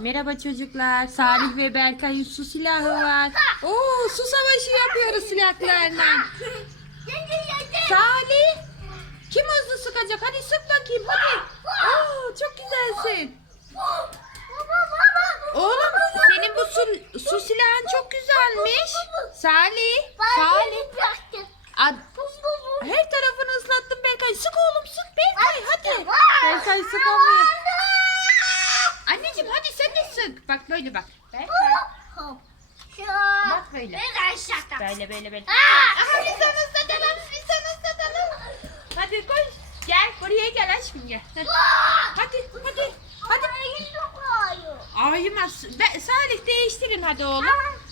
Merhaba çocuklar. Salih ve Berkay'ın su silahı var. Oo, su savaşı yapıyoruz silahlarla. Salih. Kim hızlı sıkacak? Hadi sık bakayım hadi. Oo, çok güzelsin. Oğlum senin bu su, su silahın çok güzelmiş. Salih. Salih. Ad- her tarafını ıslattım Berkay. Sık oğlum sık Berkay hadi. Berkay sen de sık. Bak böyle bak. Berkay. Bak böyle. Böyle böyle böyle. Aha biz sana ıslatalım. Biz sana ıslatalım. Hadi koş. Gel buraya gel aşkım gel. Heh. Hadi hadi. Hadi. Ayımaz. Be- Salih değiştirin hadi oğlum.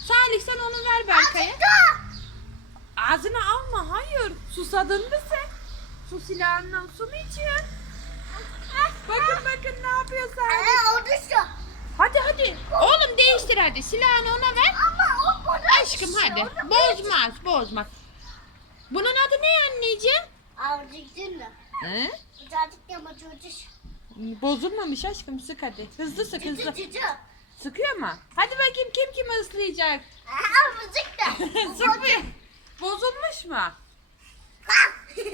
Salih sen onu ver Berkay'a. Ağzına alma. Hayır. Susadın mı sen? Su silahından su mu içiyorsun? Bakın bakın ne yapıyor Salih. Hadi hadi. Oğlum değiştir hadi. Silahını ona ver. Aşkım hadi. Bozmaz bozmaz. Bunun adı ne anneciğim? He? Bozulmamış aşkım sık hadi. Hızlı sık hızlı. Sıkıyor mu? Hadi bakayım kim kimi ıslayacak. Sıkmıyor. Bozulmuş mu?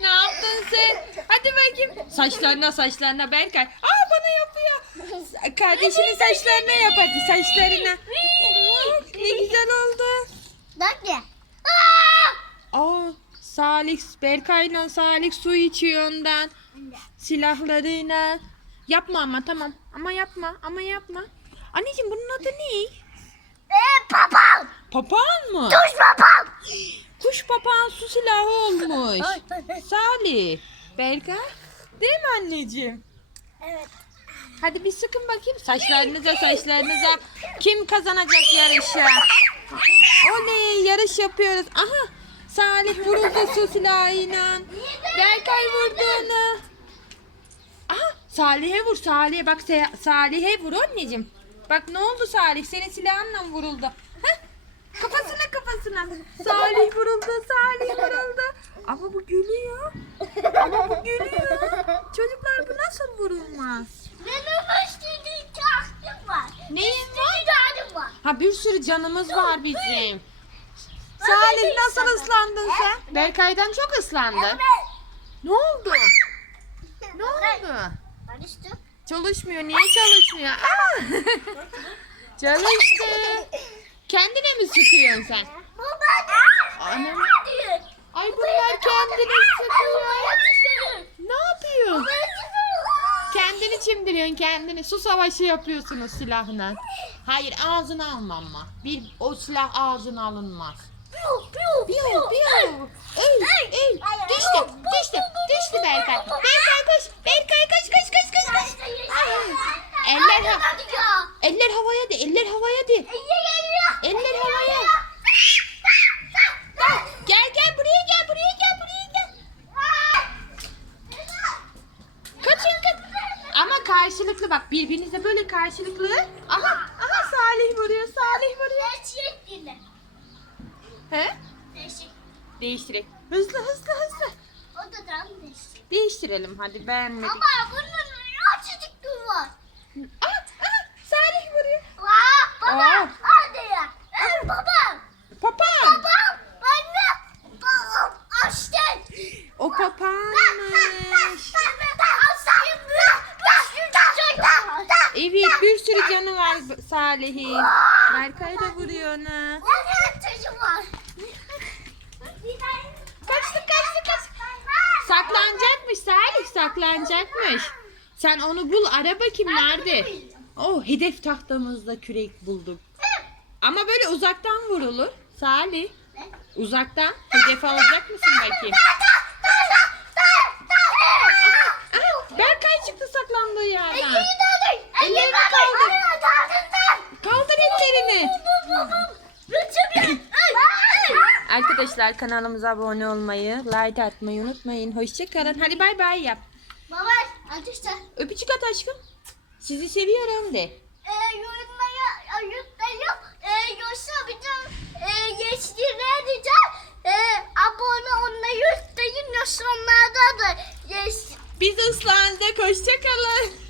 ne yaptın sen? Hadi bakayım. Saçlarına saçlarına Berkay. Aa bana. Kardeşinin saçlarına yap hadi saçlarına. Bak, ne güzel oldu. Aa Salih Berkay'la Salih su içiyor ondan. Silahlarıyla. Yapma ama tamam. Ama yapma ama yapma. Anneciğim bunun adı ne? Papağan mı? Kuş papağan su silahı olmuş. Salih. Berkay. Değil mi anneciğim? Evet. Hadi bir sıkın bakayım. Saçlarınıza saçlarınıza. Kim kazanacak yarışı? Oley yarış yapıyoruz. Aha Salih vuruldu su silahıyla. Berkay vurdu onu. Aha Salih'e vur Salih'e bak Salih'e vur anneciğim. Bak ne oldu Salih senin silahınla mı vuruldu? Heh. Kafasına kafasına. Salih vuruldu Salih vuruldu. Ama bu gülüyor. Ama bu gülüyor. Çocuklar bu nasıl vurulmaz? Neyin var? Ha bir sürü canımız var bizim. Salih nasıl ıslandın sen? Berkay'dan çok ıslandın. Ne oldu? Ne oldu? Çalışmıyor. Niye çalışmıyor? Aa! Çalıştı. Kendine mi sıkıyorsun sen? Anam. Ay bunlar kendini sıkıyor. Ne yapıyor? Kendini çimdiriyorsun kendini. Su savaşı yapıyorsunuz silahla. Hayır ağzına alma ama. Bir, o silah ağzına alınmaz. Piyo piyo. Ey ey. Düştü düştü düştü Berkay. Berkay koş. Berkay koş koş koş koş koş. Eller, ha eller havaya de eller havaya de. Eller havaya. Gel gel buraya gel buraya gel buraya gel. Kaçın kaç. Ama karşılıklı bak birbirinize böyle karşılıklı. Aha aha Salih vuruyor Salih vuruyor. He? Değiştirek. Hızlı hızlı hızlı. Değiştirelim hadi beğenmedik. Ama bunun açıcık var. Aha, aha, Salih vuruyor. Vaa, baba, Aa. hadi ya. Ee, babam, Papağan. babam, anne, babam, açtın. O papağanmış. Evet bir sürü canı var Salih'in. Berkay da vuruyor ona. Kaçtı kaçtı kaçtı. Saklanacakmış Salih saklanacakmış. Sen onu bul ara bakayım nerede. Oh hedef tahtamızda kürek bulduk. Ama böyle uzaktan vurulur. Salih uzaktan hedef alacak mısın bakayım? Arkadaşlar kanalımıza abone olmayı, like atmayı unutmayın. Hoşçakalın. Hadi bay bay yap. Baba, arkadaşlar, Öpücük at aşkım. Sizi seviyorum de. e, yorumlara, yorumlara, e, yoksa bizim e, geçtiğine diyeceğim, e, abone olmayı unutmayın, yoksa onlarda da yes, Biz ıslandık. Hoşçakalın.